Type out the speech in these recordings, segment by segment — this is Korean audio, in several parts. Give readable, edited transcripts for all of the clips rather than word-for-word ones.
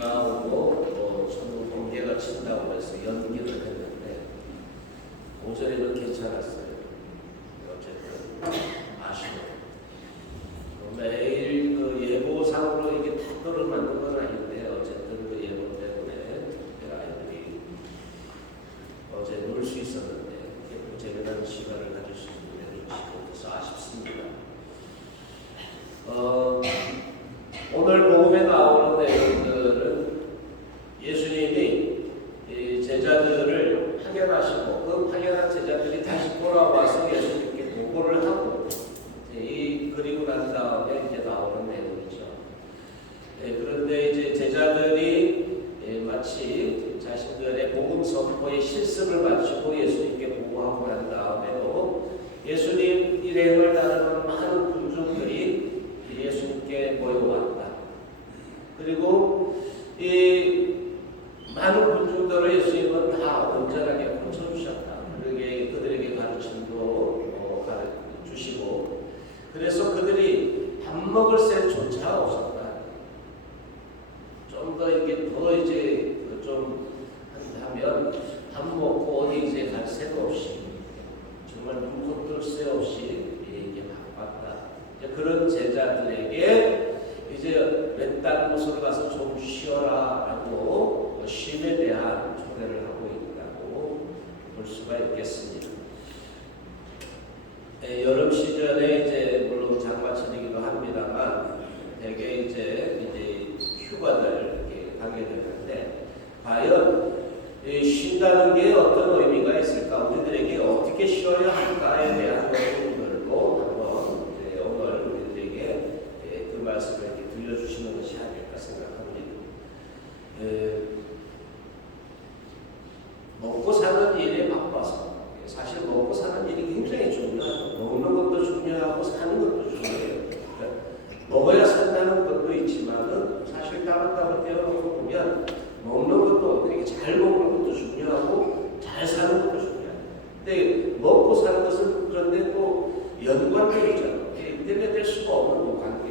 비가 오고 또 천둥 번개가 친다고 해서 연기를 했는데 오전에는 괜찮았어요. 어쨌든 아쉬워요. 매일 그 예보상으로 이게 탁도를 만든 건 아닌데 어쨌든 그 예보 때문에 아이들이 어제 놀 수 있었는데 재미난 시간을 가질 수 있는 것에서 아쉽습니다. 오늘 복음에 나오는 내용들은 예수님이 제자들을 파견하시고 그 파견한 제자들이 다시 돌아와서 예수님께 보고를 하고 그리고 난 다음에 이제 나오는 내용이죠. 그런데 이제 제자들이 마치 자신들의 복음 선포의 실습을 마치고 예수님께 보고하고 난 다음에도 예수님 일행을 따르는 많은 군중들이 예수님께 모여왔다. 그리고 이 많은 군중들을 예수님은 다 온전하게 고쳐주셨다. 그들에게 가르침도 주시고 그래서 그들이 밥 먹을 새조차 없었다. 좀 더 이렇게 더 이제 좀 하면 밥 먹고 어디 이제 갈 새도 없이 정말 눈코 뜰 새 없이 이게 바빴다. 그런 제자들에게 이제 외딴 곳으로 가서 좀 쉬어라라고 쉼에 대한 초대를 하고 있다고 볼 수가 있겠습니다. 여름 시즌에 이제 물론 장마철이기도 합니다만 대개 이제 휴가들 이렇게 가게 되는데 과연 쉰다는 게 어떤 의미가 있을까? 우리들에게 어떻게 쉬어야 할까에 대한 부분들도 한번 오늘 우리들에게 그 말씀을 이렇게 들려주시는 것이 아닐까 생각합니다. 먹고 사는 일에 바빠서 사실 먹고 사는 일이 굉장히 중요하죠. 먹는 것도 중요하고 사는 것도 중요해요. 그러니까 먹어야 산다는 것도 있지만은 사실 따로따로 떼어놓고 보면 먹는 것도 되게 잘 먹는 것도 중요하고 잘 사는 것도 중요해요. 근데 먹고 사는 것은 그런데 또 연관되잖아요. 뗄 수가 없는 관계.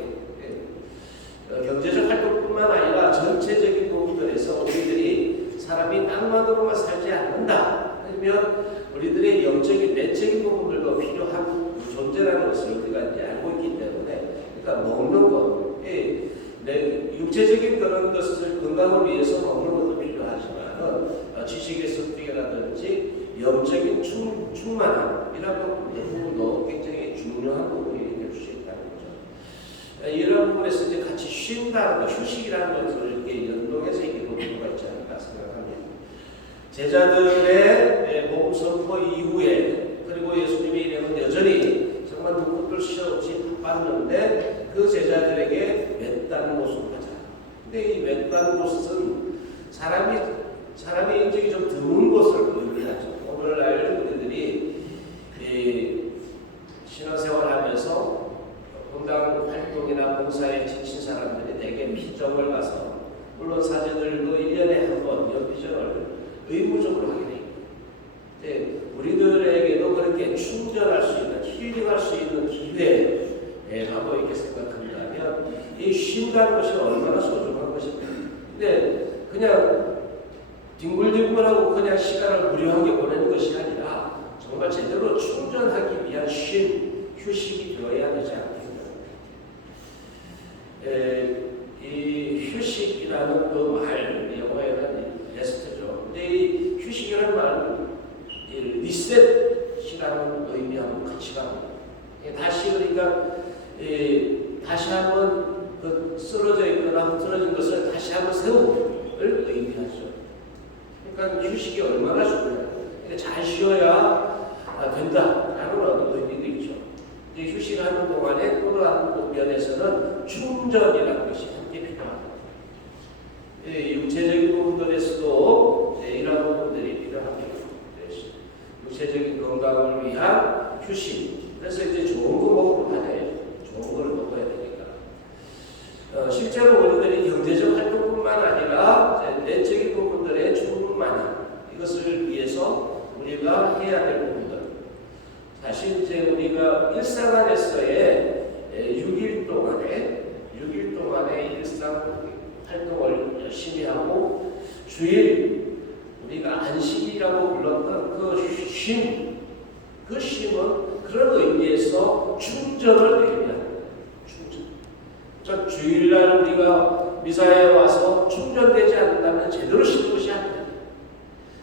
경제적 활동뿐만 아니라 전체적인 부분들에서 우리들이 사람이 땅만으로만 살지 않는다. 아니면 우리들의 영적인 내적인 부분들도 필요한 존재라는 것을 우리가 이제 알고 있기 때문에 그러니까 먹는 것, 내 육체적인 그런 것을 건강을 위해서 먹는 것도 필요하지만 지식의 습득이라든지 영적인 충만함이라는 부분도 굉장히 중요한 부분이 될 수 있다는 거죠. 이런 부분에서 이제 같이 쉰다는 것, 휴식이라는 것을 이렇게 연동해서 이렇게 볼 필요가 있지 않을까 생각합니다. 제자들의 복음 선포 이후에 그리고 예수님의 일행은 여전히 정말 눈코 쉴 새 없이 바빴는데 그 제자들에게 외딴 곳으로 가자. 근데 이 외딴 곳은 사람이 인적이 좀 드문 곳을 의미하죠. 오늘날 우리들이 신앙생활하면서 본당 활동이나 봉사에 지친 사람들이 대개 피정을 가서 물론 사제들도 1년에 한 번 연피정을 의무적으로 하게 돼 있고 우리들에게도 그렇게 충전할 수 있는 힐링할 수 있는 기회라고 이렇게 생각한다면 이 쉰다는 것이 얼마나 소중한 것입니까? 근데 그냥 뒹굴뒹굴하고 그냥 시간을 무료하게 보내는 것이 아니라 정말 제대로 충전하기 위한 휴식이 되어야 되지 않겠나. 이 휴식이라는 그 말, 영어에는 레스트죠. 근데 이 휴식이라는 말은 리셋이라는 의미하고 같이 갑니다. 다시 그러니까 다시 한번 그 쓰러져 있거나 흐트러진 것을 다시 한번 세우를 의미하죠. 그러니까 휴식이 얼마나 중요해요. 잘 쉬어야 된다라는 의미도 있죠. 이제 휴식하는 동안에 또 다른 면에서는 충전이라는 것이 함께 필요합니다. 육체적인 부분들에서도 이런 부분들이 필요합니다. 육체적인 건강을 위한 휴식. 그래서 이제 좋은 거 먹으러 다녀야죠. 좋은 걸 먹어야 되니까. 실제로 우리들이 경제적 활동뿐만 아니라 내적인 부분들의 충분만이 이것을 위해서 우리가 해야 될 부분들. 사실 이제 우리가 일상 안에서의 6일 동안에 열심히 하고 주일 우리가 안식이라고 불렀던 그 쉼은 그런 의미에서 충전을 의미합니다. 충전. 그러니까 주일날 우리가 미사에 와서 충전되지 않는다면 제대로 쉬는 것이 아닙니다.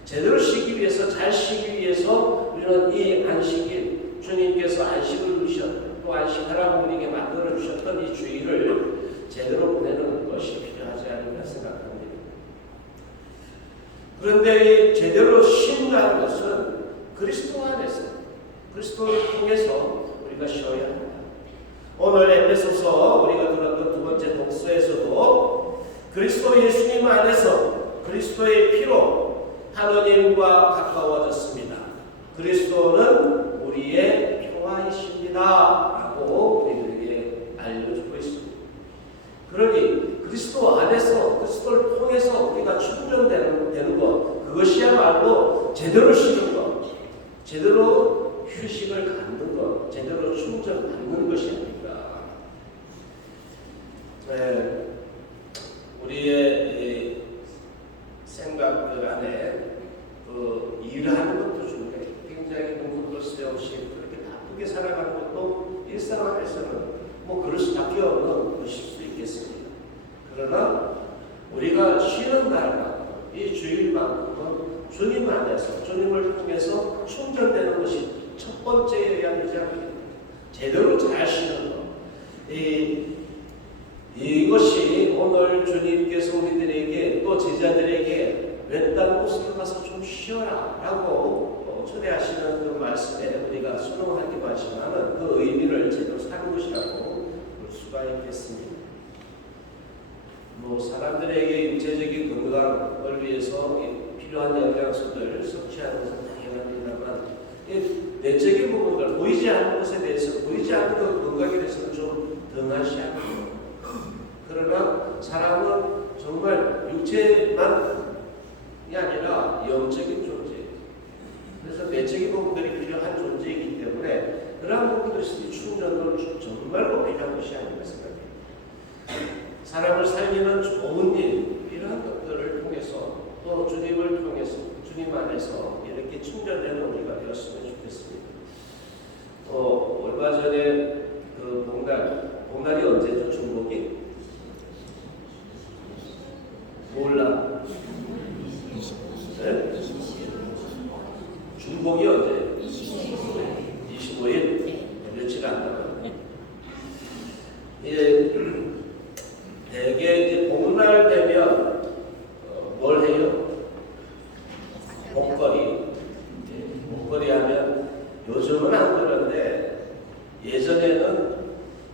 제대로 쉬기 위해서, 잘 쉬기 위해서 우리는 이 안식일, 주님께서 안식을 주셨던, 또 안식하라고 우리에게 만들어 주셨던 이 주일을 제대로 보내는 것이 필요하지 않을까 생각합니다. 그런데 이 제대로 쉰다는 것은 그리스도 안에서, 그리스도를 통해서 우리가 쉬어야 합니다. 오늘 에베소서 우리가 들었던 두 번째 독서에서도 그리스도 예수님 안에서 그리스도의 피로 하나님과 가까워졌습니다. 그리스도는 우리의 평화이십니다 라고 우리들에게 알려주고 있습니다. 그러니 그리스도 안에서, 그리스도를 통해서 우리가 충전되는 것, 그것이야말로 제대로 쉬는 것, 제대로 휴식을 갖는 것, 제대로 충전받는 것이 아닙니까? 우리의 생각들 안에 일하는 것도 중요해요. 굉장히 공부도 쓰여오시고 그렇게 바쁘게 살아가는 것도 일상에서는 그럴 수밖에 없는 것일 수 있겠습니다. 그러나 우리가 쉬는 날과 이 주일만큼은 주님 안에서, 주님을 통해서 충전되는 것이 첫 번째여야 되지 않겠습니까? 제대로 잘 쉬는 것. 이것이 오늘 주님께서 우리들에게 또 제자들에게 외딴 곳으로 가서 좀 쉬어라 라고 초대하시는 그 말씀에 우리가 순응하기도 하지만 그 의미를 제대로 사는 것이라고 볼 수가 있겠습니다. 사람들에게 육체적인 건강을 위해서 필요한 영양소들 섭취하는 것은 당연합니다만 내적인 부분들, 보이지 않는 것에 대해서, 보이지 않는 그 건강에 대해서는 좀 등한시합니다. 그러나 사람은 정말 육체만이 아니라 영적인 존재, 그래서 내적인 부분들이 필요한 존재이기 때문에 그러한 부분들이 충전도 정말로 필요한 것이 아닌가 생각합니다. 사람을 살리는 좋은 일, 이러한 것들을 통해서 또 주님을 통해서, 주님 안에서 이렇게 충전되는 우리가 되었으면 좋겠습니다. 얼마 전에 복날이 언제죠? 중복이? 몰라. 네? 중복이 언제? 25일? 며칠 안 남았네. 대개 이제 복날 되면 뭘 해요? 목걸이 하면 요즘은 안 그런데 예전에는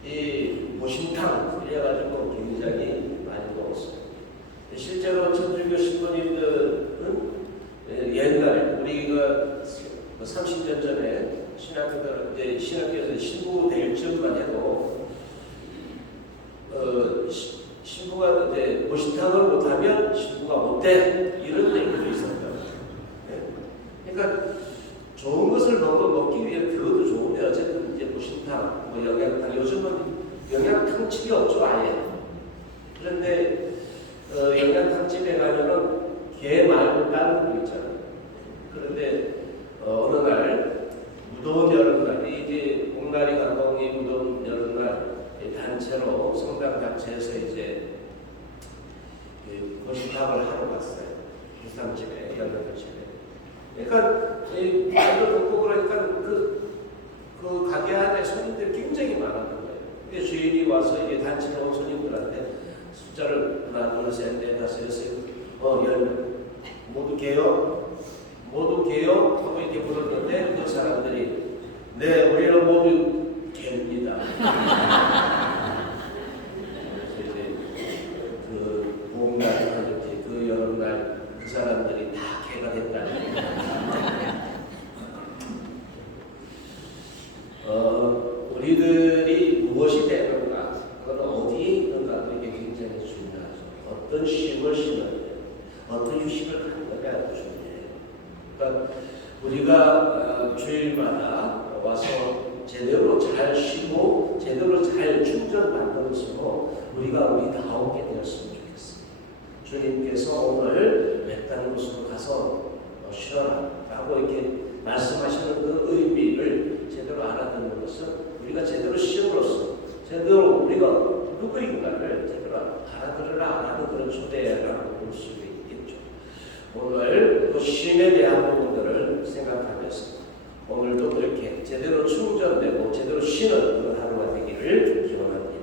이 모신탕 이래가지고 굉장히 많이 먹었어요. 실제로 천주교 신부님들은 옛날에 우리가 30년 전에 신학교에서 신부 될 즈음만 해도 신부가 이제 모신탕을 못하면 신부가 못돼 이런 얘기도 있었어요. 그러니까 좋은 것을 먹기 위해 그것도 좋은데 어쨌든 이제 모신탕, 영양탕, 요즘은 영양탕집이 없죠 아예. 그런데 영양탕집에 가면은 게 말고 다른 거 있잖아요. 그런데 어느 날 무더운 여름날, 이제 복날이 감독이 무더운 여름날 단체로 성당 단체에서 이제 모신탕을 하러 갔어요. 부산집에 연락집에. 그러니까 말도 듣고 그러니까 그 가게 안에 손님들이 굉장히 많았던 거예요. 주인이 와서 이게 단체로 온 손님들한테 숫자를 하나, 둘, 셋, 넷, 다섯, 여섯, 10명 모두 개요? 모두 개요? 하고 이렇게 물었는데 그 사람들이 네, 우리는 모두 개입니다. 그래서 이제 그 봄날, 그 여름날 그 사람들이 다 개가 됐다는 거예요. 우리들이 무엇이 되는가, 그건 어디에 있는가, 이게 굉장히 중요하죠. 어떤 쉼을 쉬느냐, 어떤 휴식을 갖느냐가 중요해요. 그러니까 우리가 주일마다 와서 제대로 잘 쉬고 제대로 잘 충전받는 것으로 우리가 우리다운 게 되었으면 좋겠습니다. 주님께서 오늘 외딴 곳으로 가서 쉬어라 라고 이렇게 말씀하시는 그 의미를 제대로 알아듣는 것은 우리가 제대로 시험으로서 제대로 우리가 누구인가를 제대로 알아들으라는 그런 초대라고 볼 수 있겠죠. 오늘 그 쉼에 대한 부분들을 생각하면서 오늘도 그렇게 제대로 충전되고 제대로 쉬는 그런 하루가 되기를 기원합니다.